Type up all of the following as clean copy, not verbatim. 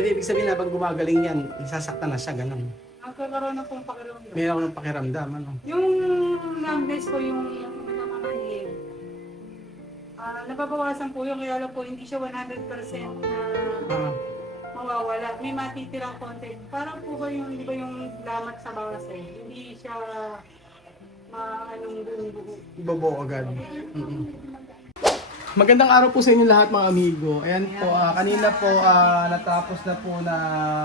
di ibig sabihin habang gumagaling yan, sasaktan na siya, ganun. Nagkakaroon na pong pakiramdam. May ako ng pakiramdam, ano. Yung numbness ko, yung namamanhid, nababawasan po yun, kaya lang po hindi siya 100% na Ah, mawawala. May matitirang konti. Parang po ba yung, di ba yung lamat sa bawas eh? Hindi siya maanong buong-buo. bobo agad. Magandang araw po sa inyo lahat mga amigo. Ayan po, kanina po natapos na po na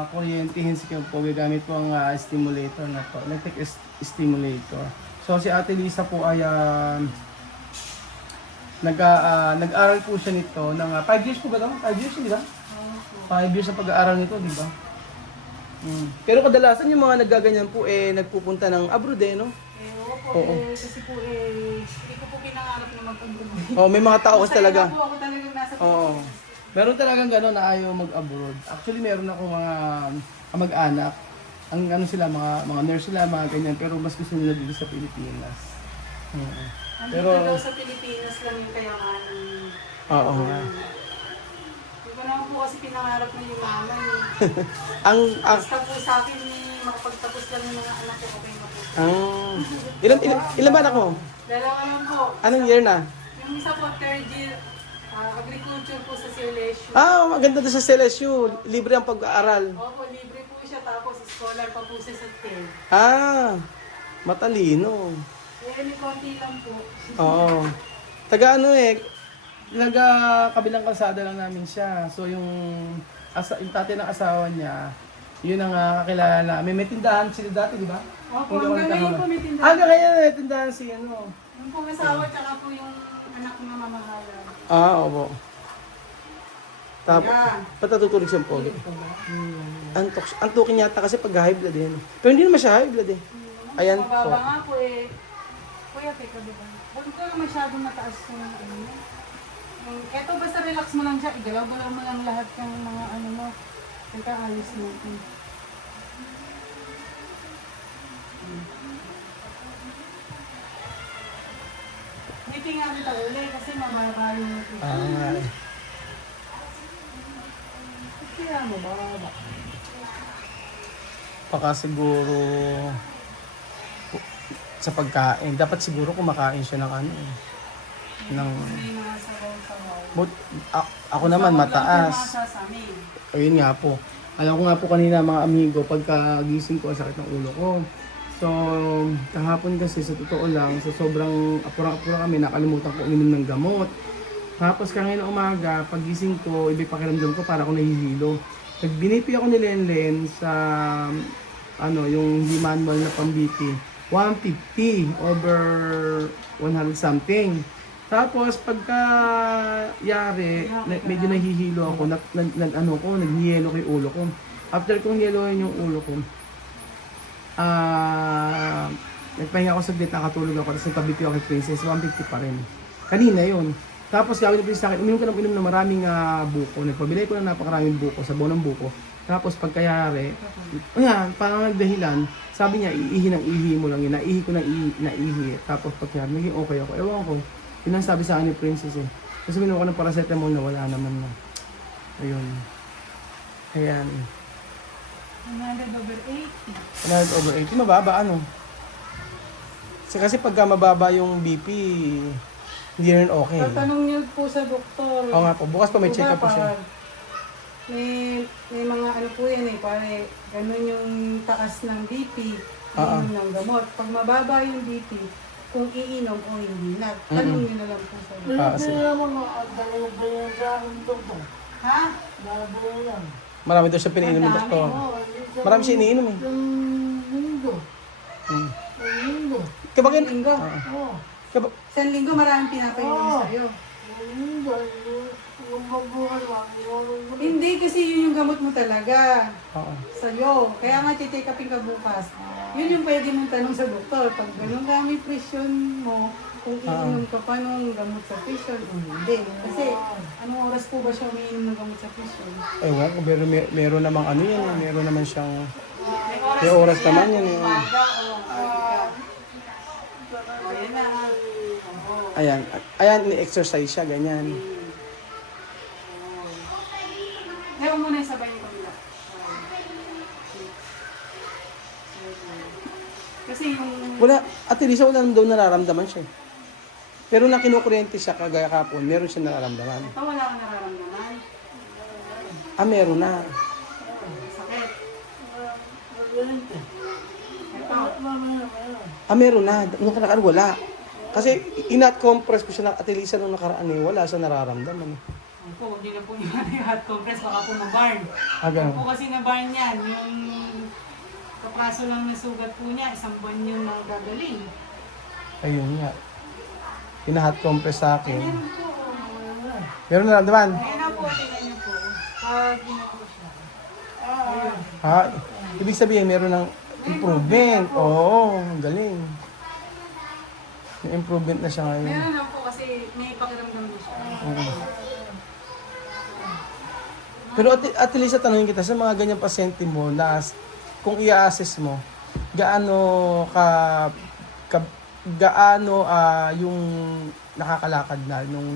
kuryentehin si Kim po gamit po ang stimulator na po, electric stimulator. So si Ate Lisa po ay nag-aral po siya nito ng 5 years po ba ito? 5 years, di ba? 5 years na pag-aaral nito, di ba? Pero kadalasan yung mga naggaganyan po nagpupunta ng abroad no? Oo. Kasi po hindi ko po pinangarap na mag-abroad. Oh, may mga tao kasi talaga. Po ako talagang nasa Oo. Meron talagang gano'n na ayaw mag-abroad. Actually, meron ako mga kamag-anak. Ang ano sila, mga nurse sila, mga ganyan. Pero mas gusto nila dito sa Pilipinas. Pero daw sa Pilipinas lang yung kayamanan. Oo nga. Hindi ko naman po kasi pinangarap na yung mama Basta po sa akin makapagtapos lang yung mga anak ko, okay na po. Ilan ba anak mo? Dalawa lang po. Anong year na? Yung isa po, third year, agriculture po sa CLSU. Maganda doon sa CLSU. Libre ang pag-aaral. Opo, libre po siya, tapos scholar pa po siya sa TED. Matalino. May konti lang po. Oo. Taga kabilang kalsada lang namin siya. So yung tatay ng asawa niya, yun ang kakilala namin. May tindahan sila dati, di ba? Opo, hanggang ngayon po may tindahan. Hanggang ngayon may tindahan si ano. Yung pong asawa, tsaka po yung anak na mamahalan. Opo. Tapos, patatutulig siyang pogi. Antukin yata kasi pag high blood Pero hindi naman siya high blood Ayan po. Mababa nga po Kuya, teka diba? Huwag ko lang masyadong mataas yung ano mo. Eto basta relax mo lang siya, igalaw-galaw mo lang lahat ng mga ano mo. Teka, ayos natin. Hindi nga kita uli kasi mababa yung ito. Kaya mo, mababa. Baka siguro sa pagkain. Dapat siguro kumakain siya ng ano ng Hindi na sabaw-sabaw. but ako naman mataas. Ayun nga po. Alam ko nga po kanina mga amigo, pagka gising ko, sakit ng ulo ko. So, kahapon kasi sa totoo lang, sa sobrang apura-apura kami, nakalimutan ko uminom ng gamot. Tapos kanina umaga, pagising ko, ibig pakiramdam ko para ako nahihilo. Nagbinipi ako ni Lenlen sa yung hindi manual na pang-BP. 150 over 100 something. Tapos pagka yari, medyo nahihilo ako, nagniyelo ko yung ulo ko. After kong yeloin yung ulo ko, nagpahinga ako saglit, nakatulog ako, tapos nagpabiti ako kay Princess, 150 pa rin. Kanina yun. Tapos gawin na sa akin, uminom ka ng maraming buko. Nagpabili ko ng napakaraming buko, sabaw ng buko. Tapos pagkayari, parang nagdahilan, sabi niya, iihi ng ihi mo lang yun. Naihi ko ng naihi. Tapos pagkayari, naging okay ako. Ewan ko, yun ang sabi sa akin ni Princess Kasi minom ko ng paracetamol na wala naman na. Ayun. Ayan. 100 over 80. 100 over 80, mababa Kasi pagka mababa yung BP, hindi rin okay. Tatanong niyo po sa doktor. Oo nga po, bukas pa may check up po siya. May mga ano po yan pare, ganun yung taas ng BP, iinom ng gamot. Pag mababa yung BP, kung iinom o hindi na, tanong niyo na lang po sa doktor. Ha? Marami daw siya pinainom ng doktor. Marami siya iniinom Kapag Linggo? Isang linggo maraming pinapainom sa'yo. Hindi kasi yun yung gamot mo talaga sa'yo. Kaya nga titake upin ka bukas. Yun yung pwede mong tanong sa doktor. Pag ganun kami presyon mo, kung iinom ka pa nung gamot sa presyon o hindi. Kasi anong oras po ba siya umiinom ng gamot sa presyon? Ewan ko, meron namang meron naman siyang may oras naman yan. Ayan, ni-exercise siya, ganyan. Ewan mo na yung sabay yung kabila. Wala, Ate Lisa, wala naman daw nararamdaman siya. Pero nang kinukuryente siya kagaya kapon, meron siya nararamdaman. Ito wala kang nararamdaman. Ah, meron na. Sakit. Ito. Ah, meron na. Nung nakaraan, wala. Kasi inat compress ko siya ng Ate Lisa nung nakaraan eh, wala siya nararamdaman eh. Po, huwag niyo na po yung hot compress, baka po ma-burn. Ah, ganun. Po kasi na-burn yan, yung kapraso lang ng sugat po niya, 1 buwan yung nagagaling. Ayun nga. Pina-hot compress sa akin. Meron po. Meron nararamdaman? Ayan na po, tingnan niyo po. Pag ginagawa siya. Ayun. Ha? Ibig sabihin, meron ng improvement. Oo, ang galing. May improvement na siya ngayon. Meron lang po kasi may pakiramdam na siya. Oo. Pero at least tanongin kita sa mga ganyang pasyente mo na kung i-assess mo, gaano yung nakakalakad na nung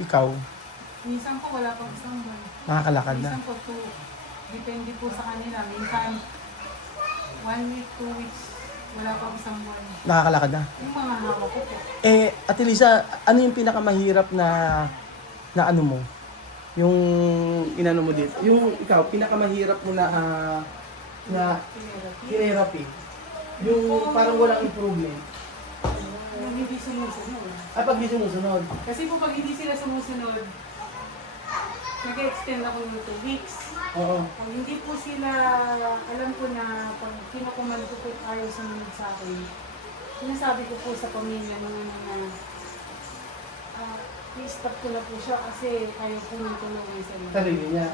ikaw Minsan po wala pang 1 buwan. nakakalakad na. Minsan po 2. Depende po sa kanila. Minsan 1 week, 2 weeks, wala pang 1 buwan. Nakakalakad na. Yung mga hawak ko po. Eh, Ate Lisa, ano yung pinakamahirap na ano mo? Yung inano mo dito? Yung ikaw, pinakamahirap mo na therapy. Yung parang walang improvement. Yung hindi sumusunod. Ay, pag di sumusunod. Kasi po pag hindi sila sumusunod, nag-extend ako ng 2 weeks. Oo. Kung hindi po sila, alam ko na pag kinukuman ko po ayaw sumunod sa akin, sinasabi ko po sa pamilya mga na i-stop ko na po siya kasi ayaw po nang tulungan sa sarili. Sarili niya.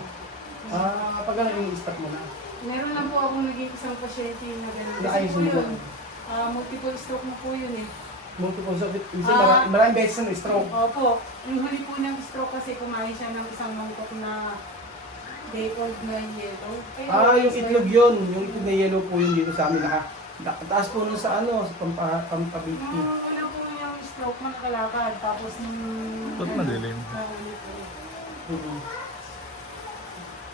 Pag ano yung stop mo na? Meron lang po akong naging isang pasyente na gano'n. Kasi Naayos po mo yun, ba? multiple stroke na po yun eh. Multiple stroke. Maraming beses na stroke. Opo. Yung huli po ng stroke kasi kumain siya ng isang mangkok na day old na yellow. Yung itlog yun. Yung itlog na yellow po yun dito sa amin. Taas po nun sa sa pampabiti. Una po yung stroke mo nakalakad. Tapos nung... Ba't madilim? Nahuli po.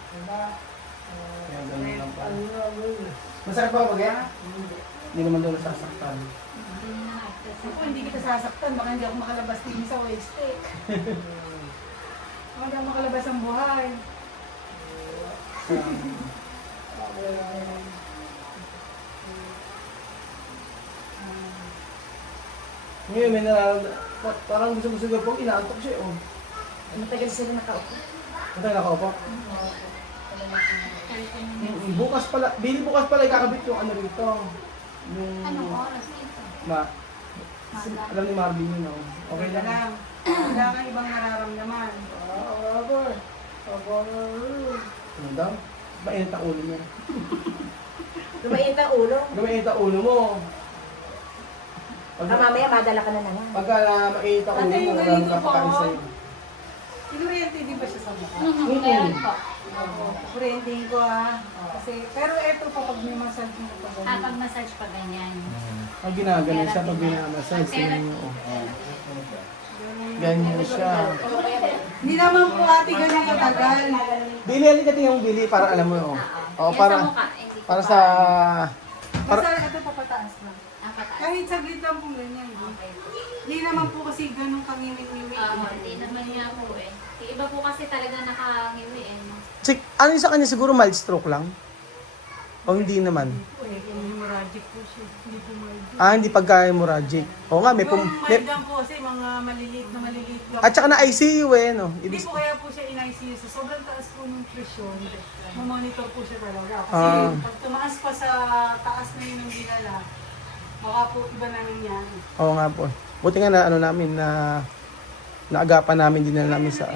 Diba? Kaya ganun lang pa. Masakit ba pag yan? Hindi naman daw nasasaktan. Ako, hindi kita sasaktan. Baka hindi ako makalabas din sa wastek. Baka hindi ako makalabas ang buhay. Ngayon, may parang gusto-gusto po, inaantok siya. Oh. Matagal sila nakaupo. Matagal nakaupo. Bukas pala, bukas pala ikakabit yung ano rito. Yung... Anong oras ito? Alam ni Marvin yun, oh. Okay Wala lang. lang. Wala kang ibang nararamdaman. Ano daw? Mainit ang ulo niya. Lumait ang ulo. Mainit ang ulo mo. Mamaya madala ka na naman. Pagka mainit ang ulo Ate, mo, yung wala ganito ka po. pakain sa'yo. Kinuryente din ba siya sa mukha? Meron po. Kuryente ko Kasi, pero eto pa pag may massage mo pa ganyan. Pag massage pa ganyan. Pag ginaganon siya, pag binamassage, sino niyo, oh. Ganyan siya. Hindi naman po ate ganyan katagal. Bili, halika tingnan mo, Bili, para alam mo, oh. Oo, para sa... Basta ito papataas na. Pataas. Kahit saglit lang po ganyan. Hindi naman po kasi ganun kangiwi-ngiwi. Hindi naman nga po eh. Yung iba po kasi talaga nakangiwi eh. Ano yung sa kanya, siguro mild stroke lang? O hindi naman? Hemorrhagic po siya. Hindi po mild. Hindi pagka-hemorrhagic. Oo nga, may Yung mild lang po kasi mga maliliit lang. At saka na ICU eh, no? Hindi Ibig... po kaya po siya in-ICU. So, sobrang taas po ng presyon. Mamonitor po siya talaga. Kasi pag tumaas pa sa taas na yun ng dinala, baka po iba na nangyari. Oo nga po. Buti nga na ano namin na naagapan namin din na namin sa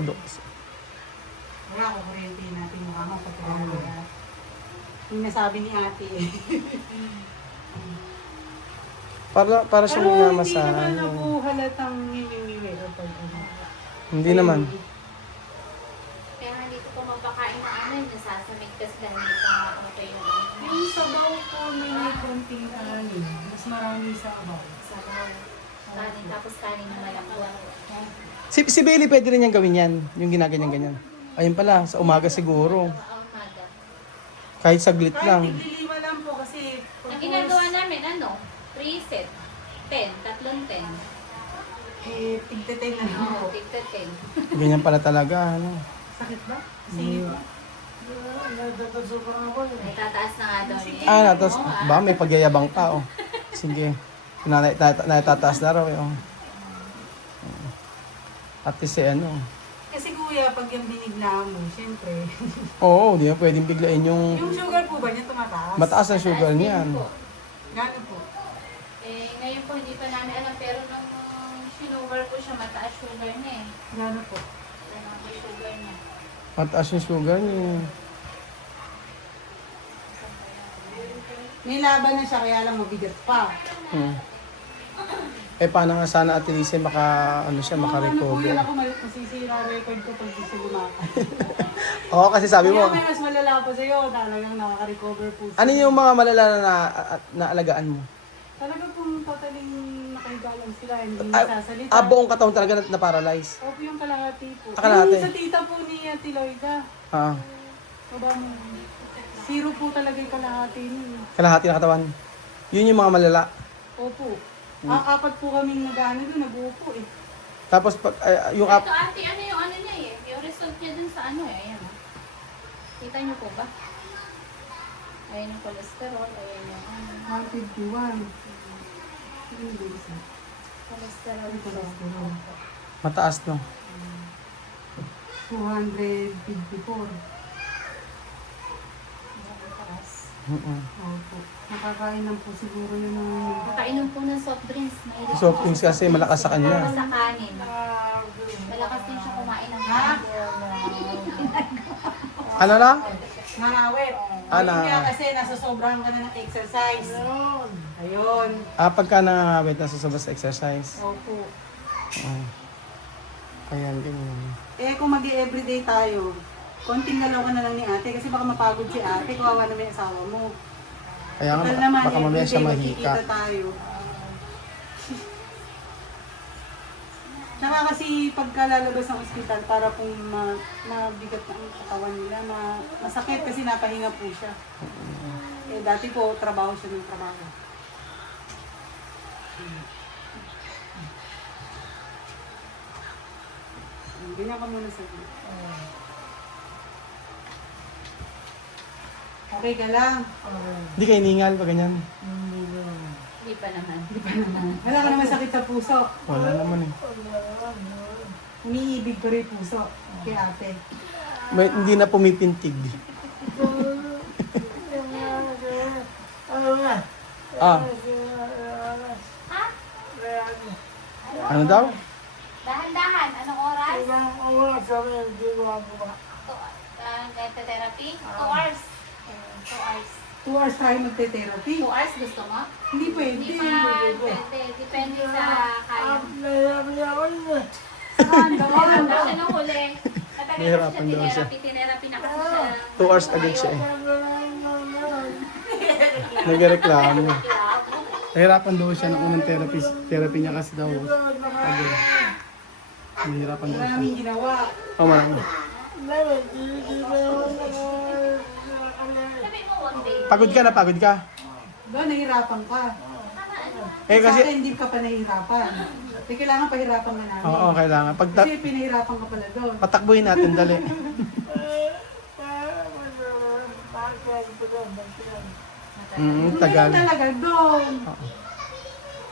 docs. Kaya ako kuryente natin mukha mo sa kaya. Yung nasabi ni ate eh. Para siyang Pero hindi namasahan. naman na po halatang nililiwi. Hindi naman. Kaya hindi ko po mapakain ng ano yung nasasamig kasi dahil hindi pa makamatay yung ano. Yung sabaw po may konting kanin. Mas marami sa sabaw. Kanin, tapos kanin na malambot. Si Bailey pwede rin niyang gawin yan. Yung ginaganyan-ganyan. Ayun pala, sa umaga siguro. Umaga. Kahit saglit Kahit lang. tiglilima lang po kasi Ang ginagawa namin, ano? Preset. 10. Tatlong 10. Tigtatay na lang Oo, po. tigta 10. Ganyan pala talaga, ano. Sakit ba? Singit ba? May tataas na nga daw niya. Tapos, ba, may pagyayabang pa, oh. Sige. Natataas na raw, eh, oh. At least, ano. Kasi kuya, pag yung binigla mo, syempre. Oo, di ba pwedeng biglain yung Yung sugar po ba niya tumataas? mataas ang sugar niyan. Gano'n po? Ngayon po hindi pa namin alam pero nung sinugar ko siya mataas sugar niya eh. Gano'n po? Ganun ang sugar niya. Mataas yung sugar niya. May laban na siya, kaya lang mabigat pa. Hmm. Paano nga sana at least ano siya, Ano makarecover. kuya, ako masisira record ko pag di siya lumakas. Oo, kasi sabi mo, Kaya may mas malala pa sa'yo, talagang nakaka-recover po siya. ano yung mga malala na naalagaan mo? Talaga pong totaling nakahiga lang sila, hindi nasasalita. Buong katawan talaga na-paralyze. Opo yung kalahati po. Kalahati. Yung sa tita po ni Ate Loida. Ah, Madami. Zero po talaga yung kalahati niya. kalahati ng katawan. Yun yung mga malala. Opo. Apat po kaming nag-ano doon, nag-uupo eh. Tapos yung Ito ate, ano yung ano niya eh. Yung result niya dun sa ano eh. Ayan oh. Kita niyo po ba? Ayan yung cholesterol. Ayan yung ano. 151. Cholesterol. Cholesterol. mataas, no? 254. Opo. Nakakain lang po siguro yun ng... Nakainom po ng soft drinks. Mahilig Soft drinks kasi malakas sa kanya. Malakas sa kanin. Malakas din siya kumain ng kanin. Ano lang? Nanawit. Ano? Kaya kasi nasasobrahan ka na ng exercise. Ayun. Pagka nangangawit na sa exercise. Opo. Ayan, ganyan. Kung mag-everyday tayo, konting galaw ka na lang ni ate kasi baka mapagod si ate, kawawa naman yung asawa mo. Kaya nga, Total naman, baka mamaya siya everyday mahika. magkikita tayo. Tsaka kasi pagka lalabas ng ospital, para pong mabigat na ang katawan nila, masakit kasi napahinga po siya. Dati po, trabaho siya ng trabaho. Ganyan ka muna sa Okay ka lang. Hindi kayo ningal pa ganyan. Hindi pa naman. Wala ka naman sakit sa puso. Wala naman eh. Umiibig ko rin puso kay ate. Hindi na pumipintig. Ah, Ha? ano daw? Dahan-dahan. Anong oras? Therapy? 2 hours. 2 hours. 2 hours tayo magte-therapy. 2 hours gusto mo? Hindi pwede. Hindi pa pwede. Depende sa kaya. Dahan-dahan. Dahan siya nung huli. Katagal na Nahirapan daw siya siya. tinerapi na kasi siya. 2 hours agad siya eh. Nagreklamo. Nahirapan daw siya ng unang therapy niya kasi daw. Agad. Nahirapan daw siya. Maraming ginawa. Marami. Sabi mo 1 day. Pagod ka? Doon, nahirapan ka. Eh Sa kasi, akin, hindi ka pa nahihirapan. Hindi kailangan pahirapan ka namin. oo, kailangan. Kasi pinahirapan ka pala doon. Patakbuhin natin, dali. Tagal. Ganun talaga doon.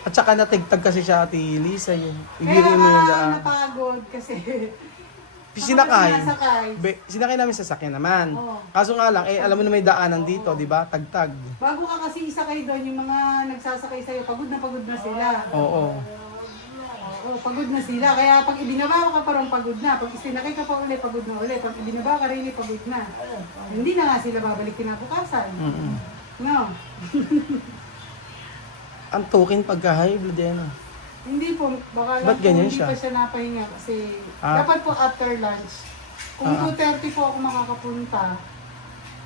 At saka natigtag kasi siya, Ate Lisa, yun. Kaya Ibirin mo yung ka daan. napagod kasi Sinakay. sinasakay. Sinakay namin sa sakyan naman. Oo. Kaso nga lang, alam mo na may daanan dito, di ba? Tagtag. Bago ka kasi isakay doon, yung mga nagsasakay sa'yo, pagod na sila. Oo. Oh, pagod na sila. Kaya pag ibinabawa ka parang pagod na. Pag isinakay ka pa ulit, pagod na ulit. Pag ibinabawa ka rin, pagod na. Hindi na nga sila babalik kinabukasan. Mm-mm. No. Ang tukin pagka high blood yan. Hindi po. Baka lang Ba't po, ganyan hindi siya? pa siya napahinga kasi dapat po after lunch. Kung 2:30 po ako makakapunta,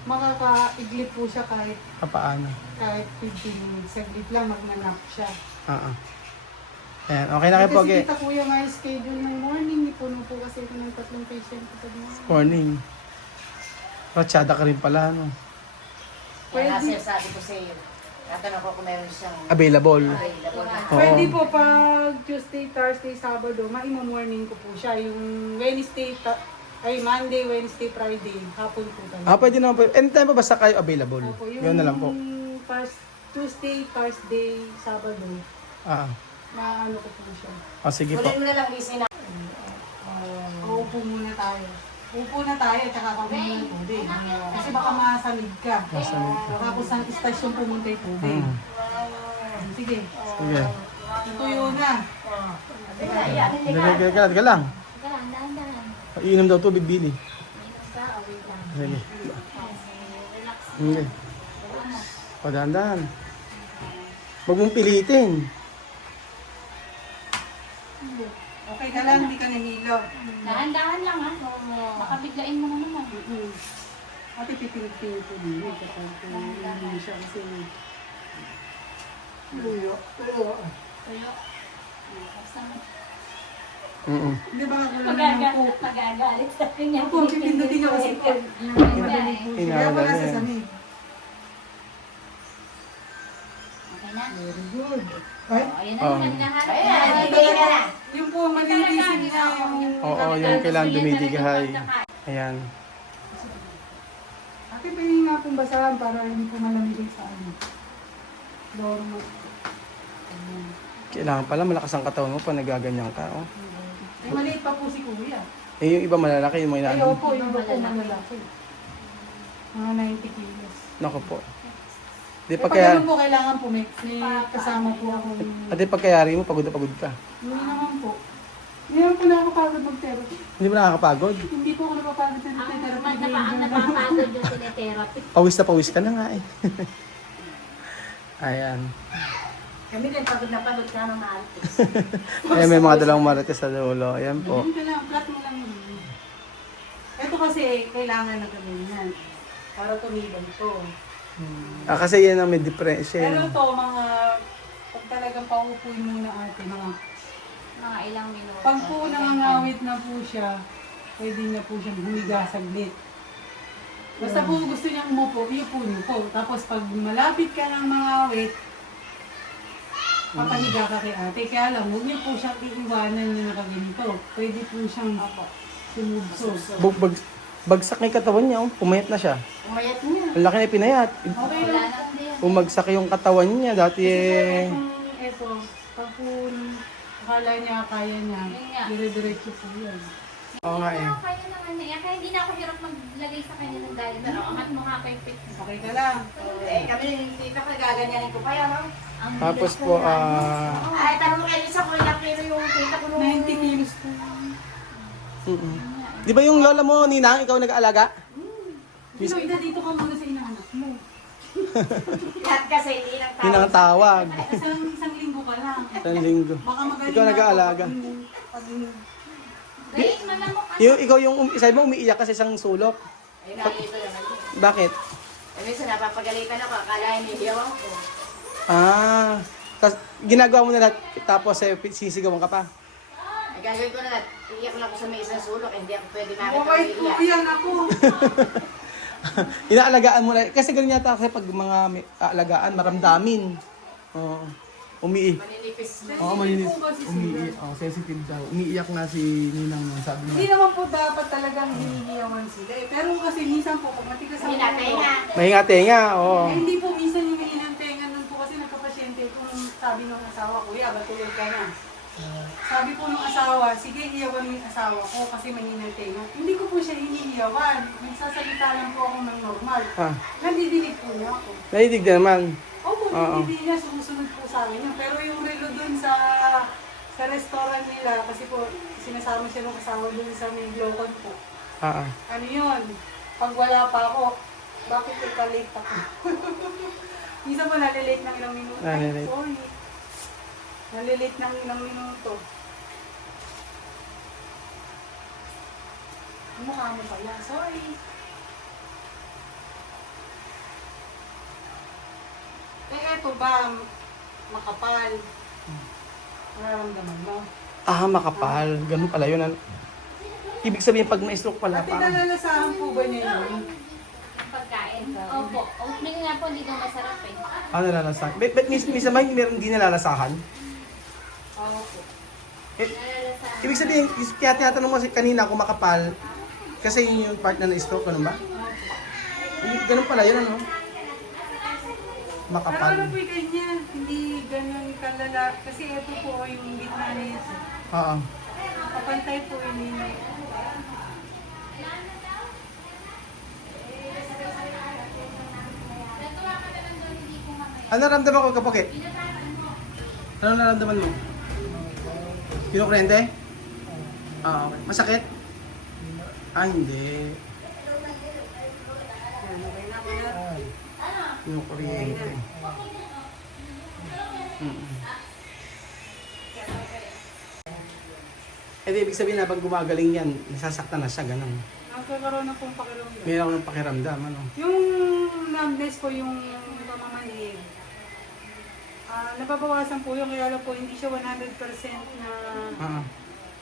makakaiglip po siya kahit Paano? 15 minutes. Saglit lang, magnanap siya. Ayan, okay na kayo po. Kasi kita kuya nga yung schedule ng morning. Puno po kasi ito ng 3 patient ko sa Morning. Ratsyada ka rin pala, no? Pwede. Kaya sir, sabi ko sa iyo, Tatanong ko kung meron siyang Available. available na. Oo. Pwede po pag Tuesday, Thursday, Sabado, maimo-morning ko po siya. Yung Wednesday, Monday, Wednesday, Friday, hapon po talaga. Pwede naman po. Anytime pa basta kayo available. Opo, yung Yun na lang po. Tuesday, Thursday, Sabado, Ah, maano ko po siya. sige po. Kunin mo na lang busy na. Uupo muna tayo. Upo na tayo, tsaka kami ng tubig. Kasi baka masamid ka. Masamid ka. Baka kung saan istasyon pumunta yung tubig. Sige. Sige. Tuyo na. Ka lang. Teka lang, dahan-dahan. Iinom daw tubig, Billy. Minum ka, away lang. Sige. Relax. Sige. Dahan-dahan. Huwag mong pilitin. Okay ka lang, hindi ka nahilo. Dahan-dahan lang ha. Baka biglain mo na naman. Ate, pipilit-pilit ko din. Kapag hindi siya kasi... Tuyo. Tayo. Relax naman. Hindi ba ako lang ng coke? Magagalit sa akin yan. Ako, pipindutin niya kasi po. Inamadali. Kaya wala sa samig. Okay na. Very good. Ay, Ayan na Oh. yung hinahanap. Ayan, bibigyan ka na. yung po malilisin niya yung... Oo, yung kailangan dumidigahay. Ayan. Ate, pwede nga pong basahan para hindi po malamigin sa ano. Dormo. Kailangan pala malakas ang katawan mo pa nagaganyan ka. Oh. Ay, maliit pa po si Kuya. Yung iba malalaki, yung mga Ay, inaano. opo, yung iba po malalaki. Mga 90 kilos. Naku po. Di Eh, pag pag kaya, ganun po, kailangan po may kasama po akong... ate pag kayari mo, pagod na pagod ka. Hindi naman po. Hindi naman po nakakapagod mag-therapy. Hindi mo nakakapagod. Hindi po ako napapagod sa Ang therapy. napapagod yung teletherapy. Pawis na pawis ka na nga eh. Ayan. Kami din, pagod na pagod ka ng maalis. Ayan, may mga dalawang marites sa dulo. Ayan po. Hindi ka lang, flat mo lang. Ito kasi, kailangan na gawin yan. Para tumibay to. Kasi yan ang may Pero depression. ito, mga... Pag talagang paupuin muna ate, mga... Mga ilang minuto. Pag po nangangawit na po siya, pwede na po siyang humiga saglit. Basta po gusto niyang umupo, iupo niyo po. Tapos pag malapit ka ng mangawit, papahiga ka kay ate. Kaya lang, huwag niyo po siyang iiwanan na nakaganito. Pwede po siyang sumubso. Bagsak na yung katawan niya. Oh. Pumayat na siya. Umayat niya. Ang laki na pinayat. Okay Wala lang. lang din. Umagsak yung katawan niya. Dati eh... Ito, pag po akala niya, kaya niya, Yun nga. dire-diretso po yan. Oo nga eh. Kaya naman niya. Kaya hindi na ako hirap maglagay sa kanya ng diet. Pero angat mo nga kay Pit. Okay ka lang. Kami rin, hindi ka gaganyanin ko pa yan, no? Ang Tapos bilis po, ko yan. Ay, tanong mo kayo sa kuya, pero yung kita ko nung... 90 kilos po. Di ba yung lola mo, Ninang, ikaw nag-aalaga? Dito, dito ka muna sa inaanak mo. Lahat kasi, hindi lang tao. Yun ang tawag. Isang linggo ka lang. Isang linggo. Baka magaling Ikaw na nag-aalaga. ako pag Wait, malamok ka. Ikaw yung sabi mo umiiyak kasi isang sulok. Ay, nakikita naman yun. Bakit? Eh, minsan napapagalitan ako, akala hinihiyaw ako. Tas ginagawa mo na lahat tapos sisigawan ka pa. Ay, gagawin ko na lahat. Iiyak na ako sa may isang sulok, hindi ako pwede makita Mabait ng po iiyak. yan ako. Inaalagaan mo na. Kasi ganun yata kasi pag mga aalagaan, maramdamin. Oo. Maninipis. Oo, malinis. Umiiyak. Oo, sensitive daw. Umiiyak na si Ninang nun, sabi Hindi niya. naman po dapat talagang hinihiyawan sila eh. Pero kasi minsan po, pag matigas ang Hindi natin nga. Mahinga-tenga, oo. Eh, hindi po minsan yung hihinang tenga nun po kasi nagkapasyente kung sabi ng asawa, kuya, batulog ka na. Sabi po ng asawa, sige, iyawan mo yung asawa ko kasi mahinang tenga. Hindi ko po siya hinihiyawan. Nagsasalita lang po ako ng normal. Ah, Nandidinig po niya ako. naidig na naman. Opo, Oo. hindi niya sumusunod po sa akin yun. Pero yung relo dun sa restaurant nila, kasi po sinasama siya ng asawa dun sa may Glocon po. Ah, Ano yun? Pag wala pa ako, bakit ka late ako? Minsan po nalilate ng ilang minuto. Ay, Nalilate. sorry. Nalilate ng ilang minuto. Ang mukha mo pala, sorry. Eh, eto ba, makapal? Nararamdaman mo? makapal. Ganun pala yun. Ibig sabihin pag na-stroke pala Ate, parang... nalalasahan po ba niya yun? pagkain. Opo. Oatmeal nga po, hindi daw masarap eh. Ano nalalasahan? Bet minsan meron hindi nalalasahan? Opo. Nalalasahan. Ibig sabihin, kaya tinatanong mo kanina kung makapal, kasi yun yung part na na-stroke, ganun ba? Ganun pala yun, ano? Pero Makapal. ano po yung ganyan? Hindi ganyan kalala. Kasi ito po yung gitna niya. Oo. Kapantay po yun yun. Ano naramdaman ko, kapokit? Ano naramdaman mo? Kinukrente? Oo. Masakit? Ah, hindi. Kinukuryente. Eh, di, ibig sabihin na pag gumagaling yan, nasasaktan na siya, ganun. Nagkakaroon na pong pakiramdam. Mayroon akong pakiramdam, ano? Yung numbness po, yung pamamanhig, nababawasan po yun, kaya lang po hindi siya 100% na Ah,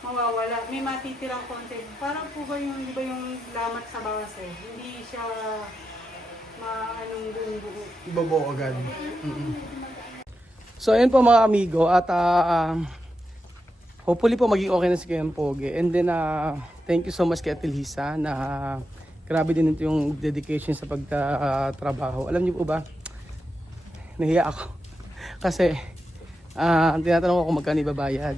mawawala. May matitirang konti. Parang po ba yung, di ba yung lamat sa base? Hindi siya maanong buong buo. ibobo agad. So, ayun po mga amigo, at hopefully po maging okay na si Kuya Pogi. And then, thank you so much kay Ate Lisa na grabe din ito yung dedication sa pagtatrabaho. Alam niyo po ba, nahiya ako. Kasi, tinatanong ko kung magkano ibabayad.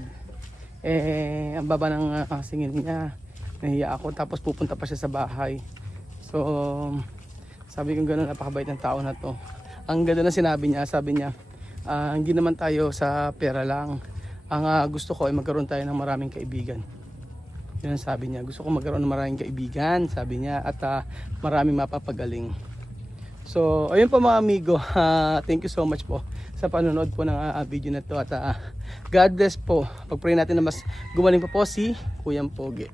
Eh, ang baba ng singil niya. Nahiya ako. Tapos pupunta pa siya sa bahay. So, sabi ko gano'n, napakabait ng tao na to. Ang ganda na sinabi niya, sabi niya, hindi naman tayo sa pera lang. Ang gusto ko ay magkaroon tayo ng maraming kaibigan. Yun ang sabi niya. Gusto ko magkaroon ng maraming kaibigan, sabi niya, at maraming mapapagaling. So, ayun po mga amigo. Thank you so much po sa panonood po ng video na to. At God bless po. Pag-pray natin na mas gumaling pa po si Kuya Pogi.